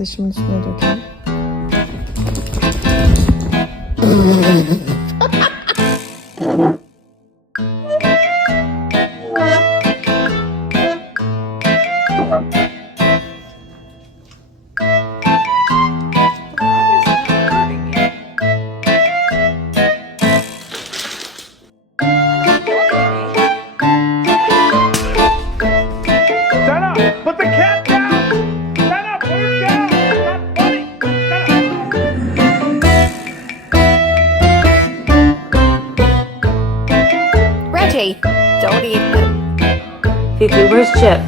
Dışımın üstüne dökelim. Stella, put the cat down! Stella, put it down! It's not funny! Stella! Reggie, don't eat them. Fifi, where's Chip?